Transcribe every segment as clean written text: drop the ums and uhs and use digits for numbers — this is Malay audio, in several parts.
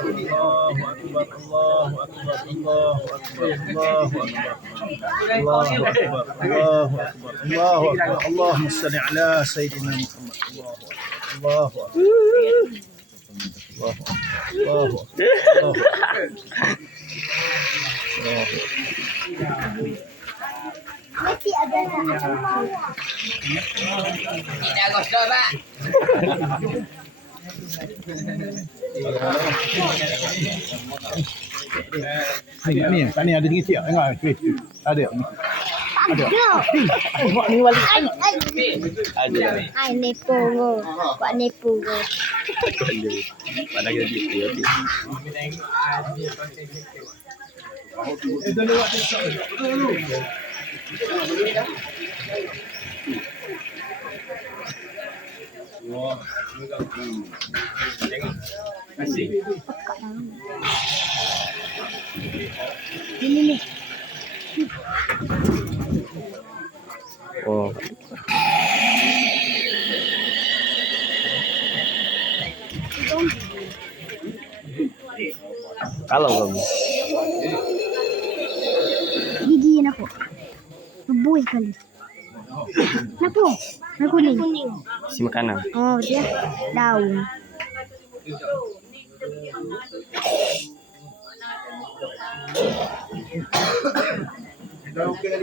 أكبر الله أكبر الله أكبر الله أكبر الله أكبر الله أكبر الله أكبر اللهم صل على سيدنا محمد الله أكبر الله أكبر الله أكبر الله أكبر Mesti ada Tidak gosok pak. Ni ada tinggi tak? Tengok ada. Ada. Buat ni wali. Ada. Ai nepo go. Buat nepo go. Mana kita gitu. Ini nih. Oh. Kalau kamu. Gigiin ako. Mabuhay kali. Napo? May kuning. Si makanan. Oh, dia daun.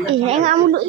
Enggak mulu.